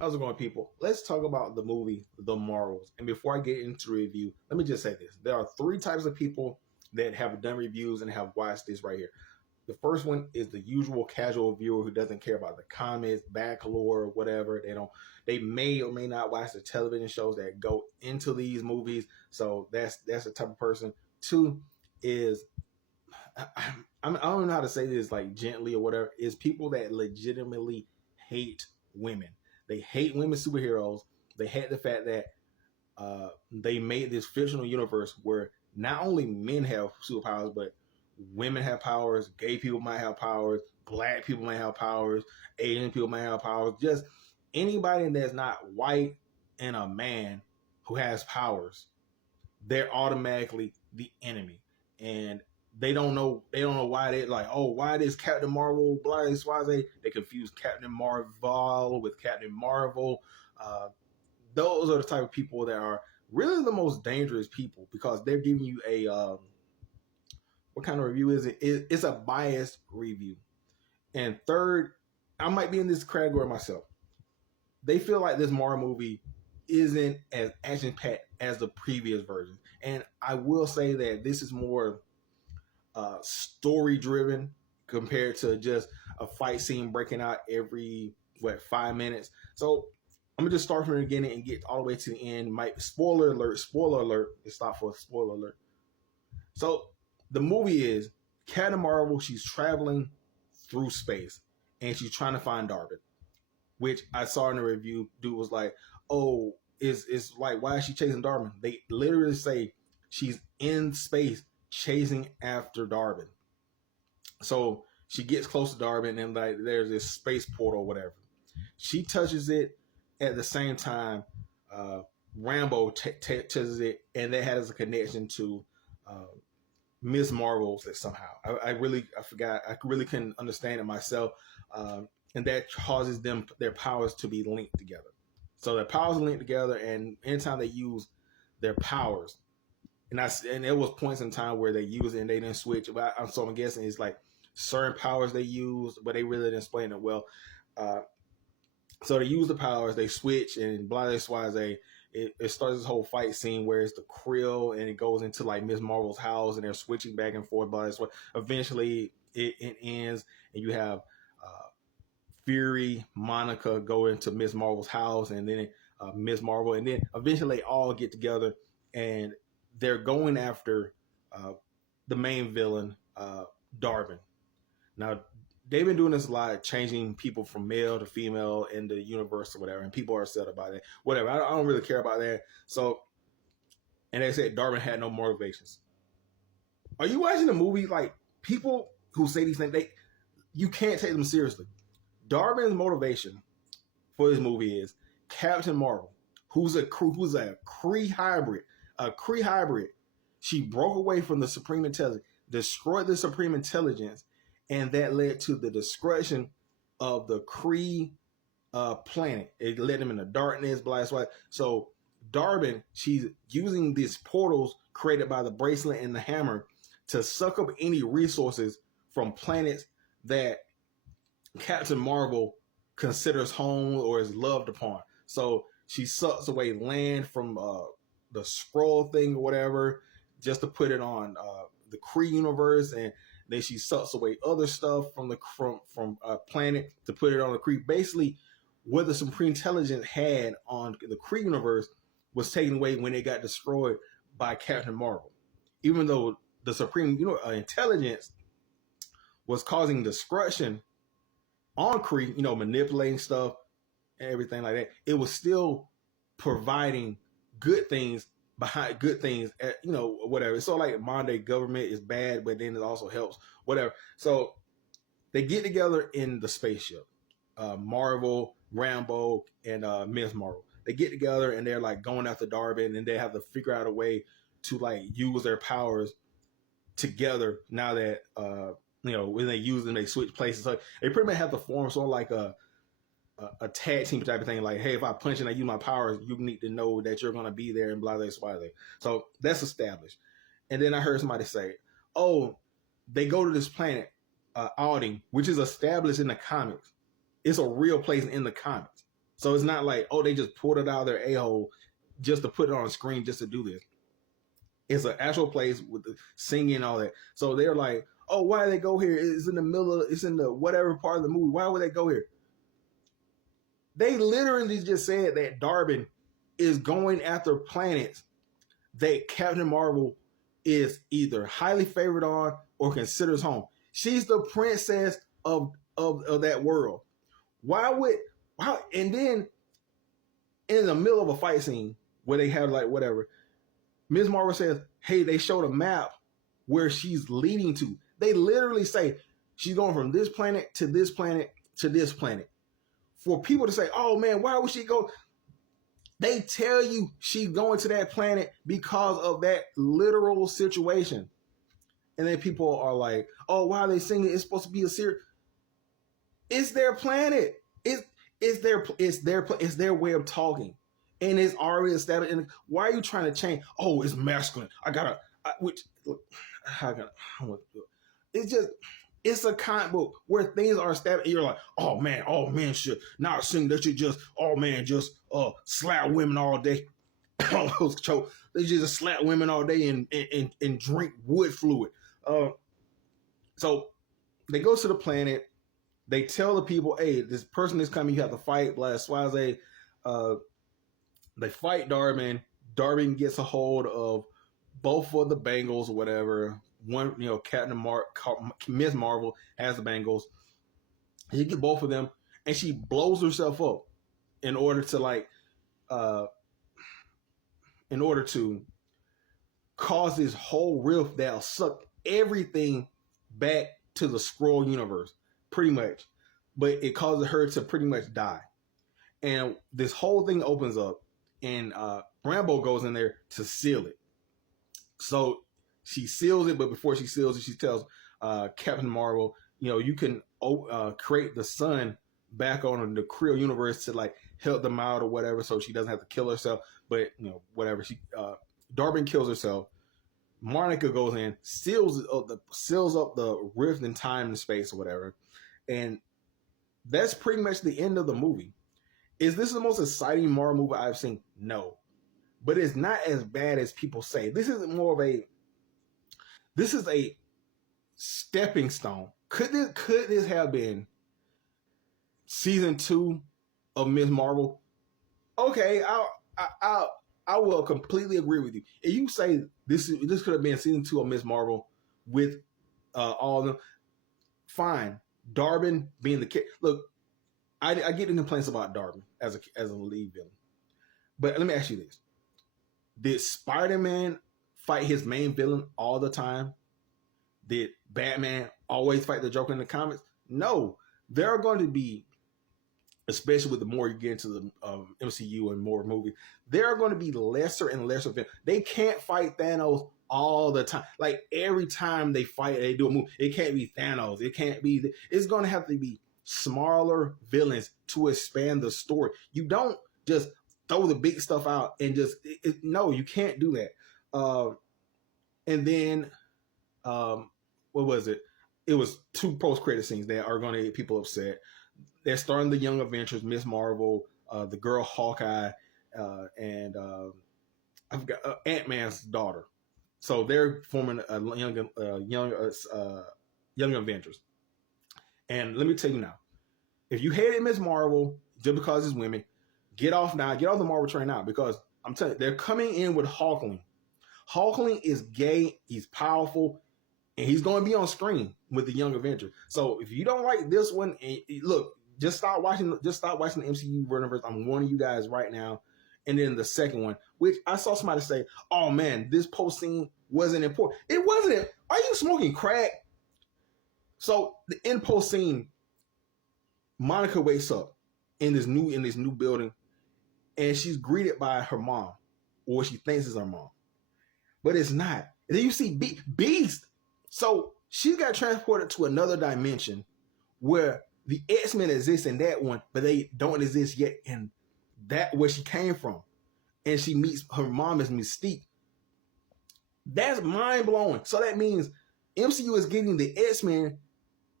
How's it going, people? Let's talk about the movie The Marvels. And before I get into review, let me just say this. There are three types of people that have done reviews and have watched this right here. The first one is the usual casual viewer who doesn't care about the comics, back lore, whatever. They may or may not watch the television shows that go into these movies. So that's the type of person. Two is I don't know how to say this like gently or whatever, is people that legitimately hate women. They hate women superheroes. They hate the fact that they made this fictional universe where not only men have superpowers, but women have powers, gay people might have powers, black people might have powers, Asian people might have powers. Just anybody that's not white and a man who has powers, they're automatically the enemy. And they don't know why they like, oh, why this Captain Marvel, blah, blah, blah. They confuse Captain Marvel with Captain Marvel. Those are the type of people that are really the most dangerous people, because they're giving you a what kind of review is it? It's a biased review. And third, I might be in this category myself. They feel like this Marvel movie isn't as action packed as the previous version, and I will say that this is more story driven compared to just a fight scene breaking out every 5 minutes. So I'm gonna just start from the beginning and get all the way to the end. Might spoiler alert, spoiler alert. It's not for a spoiler alert. So the movie is Captain Marvel. She's traveling through space and she's trying to find Darwin, which I saw in the review. Dude was like, "Oh, it's like, why is she chasing Darwin?" They literally say she's in space chasing after Darwin. So she gets close to Darwin and like there's this space portal or whatever. She touches it at the same time. Rambo touches it, and that has a connection to Ms. Marvel somehow. I forgot. I really couldn't understand it myself. And that causes their powers to be linked together. So their powers are linked together, and anytime they use their powers, and there was points in time where they used it and they didn't switch. But so I'm guessing it's like certain powers they use, but they really didn't explain it well. So they use the powers, they switch, and blah blah blah. It starts this whole fight scene where it's the krill and it goes into like Ms. Marvel's house and they're switching back and forth. Blah blah blah. Eventually it ends, and you have Fury, Monica go into Ms. Marvel's house, and then Ms. Marvel, and then eventually they all get together and they're going after the main villain, Darwin. Now, they've been doing this a lot, changing people from male to female in the universe or whatever, and people are upset about it. Whatever, I don't really care about that. So, and they said Darwin had no motivations. Are you watching the movie? Like, people who say these things, you can't take them seriously. Darwin's motivation for this movie is Captain Marvel, who's a Kree hybrid. A Kree hybrid. She broke away from the Supreme Intelligence, destroyed the Supreme Intelligence, and that led to the destruction of the Kree planet. It led them into darkness, blah, blah. So Darwin, she's using these portals created by the bracelet and the hammer to suck up any resources from planets that Captain Marvel considers home or is loved upon. So she sucks away land from the scroll thing or whatever, just to put it on the Kree universe, and then she sucks away other stuff from the planet to put it on the Kree. Basically, what the Supreme Intelligence had on the Kree universe was taken away when it got destroyed by Captain Marvel. Even though the Supreme Intelligence was causing destruction on Kree, manipulating stuff and everything like that, it was still providing good things behind good things, whatever. So like modern day government is bad, but then it also helps, whatever. So they get together in the spaceship, Marvel, Rambo, and Ms. Marvel. They get together and they're like going after Darwin, and they have to figure out a way to like use their powers together. Now that when they use them, they switch places. So they pretty much have to form sort of like a tag team type of thing. Like, hey, if I punch and I use my powers, you need to know that you're going to be there and blah, blah, blah, blah. So that's established. And then I heard somebody say, oh, they go to this planet, Alding, which is established in the comics. It's a real place in the comics. So it's not like, oh, they just pulled it out of their a-hole just to put it on screen just to do this. It's an actual place with the singing and all that. So they're like, oh, why do they go here? It's in the middle of, it's in the whatever part of the movie. Why would they go here? They literally just said that Darwin is going after planets that Captain Marvel is either highly favored on or considers home. She's the princess of that world. Why? And then in the middle of a fight scene where they have like whatever, Ms. Marvel says, hey, they showed a map where she's leading to. They literally say she's going from this planet to this planet to this planet. For people to say, oh man, why would she go? They tell you she's going to that planet because of that literal situation. And then people are like, oh, why are they singing? It's supposed to be a series. It's their planet. It's their way of talking. And it's already established. And why are you trying to change? Oh, it's masculine. It's a comic book where things are established. And you're like, oh man should not sing. They should just, slap women all day. They just slap women all day and drink wood fluid. So they go to the planet. They tell the people, hey, this person is coming. You have to fight. Blah, Swaze. They fight Darwin. Darwin gets a hold of both of the bangles or whatever. One, Ms. Marvel has the bangles. She gets both of them, and she blows herself up in order to cause this whole rift that'll suck everything back to the Skrull universe, pretty much. But it causes her to pretty much die. And this whole thing opens up, and Rambo goes in there to seal it. So she seals it, but before she seals it, she tells Captain Marvel, you can create the sun back on the Kree universe to like help them out or whatever, so she doesn't have to kill herself. But whatever, Darwin kills herself. Monica goes in, seals up the rift in time and space or whatever, and that's pretty much the end of the movie. Is this the most exciting Marvel movie I've seen? No, but it's not as bad as people say. This is a stepping stone. Could this have been season 2 of Ms. Marvel? Okay, I will completely agree with you. If you say this could have been season 2 of Ms. Marvel with all of them, fine. Darwin being the kid. Look, I get the complaints about Darwin as a lead villain, but let me ask you this: did Spider-Man fight his main villain all the time? Did Batman always fight the Joker in the comics? No. There are going to be, especially with the more you get into the MCU and more movies, there are going to be lesser and lesser villains. They can't fight Thanos all the time. Like every time they fight, they do a move. It can't be Thanos. It can't be. It's going to have to be smaller villains to expand the story. You don't just throw the big stuff out and just no, you can't do that. And then what was it? It was 2 post-credit scenes that are going to get people upset. They're starting the Young Avengers, Ms. Marvel, the girl Hawkeye, and I forgot Ant-Man's daughter. So they're forming a young Avengers. And let me tell you now, if you hated Ms. Marvel just because it's women, get off now. Get off the Marvel train now, because I'm telling you, they're coming in with Hulkling. Hulkling is gay. He's powerful. And he's going to be on screen with the Young Avengers. So if you don't like this one, look, just stop watching the MCU universe. I'm warning you guys right now. And then the second one, which I saw somebody say, oh man, this post scene wasn't important. It wasn't. Are you smoking crack? So the end post scene, Monica wakes up in this new building, and she's greeted by her mom, or what she thinks is her mom, but it's not. And then you see Beast. So she got transported to another dimension where the X-Men exist in that one, but they don't exist yet in that where she came from. And she meets her mom as Mystique. That's mind-blowing. So that means MCU is getting the X-Men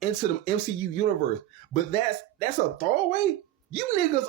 into the MCU universe. But that's a throwaway? You niggas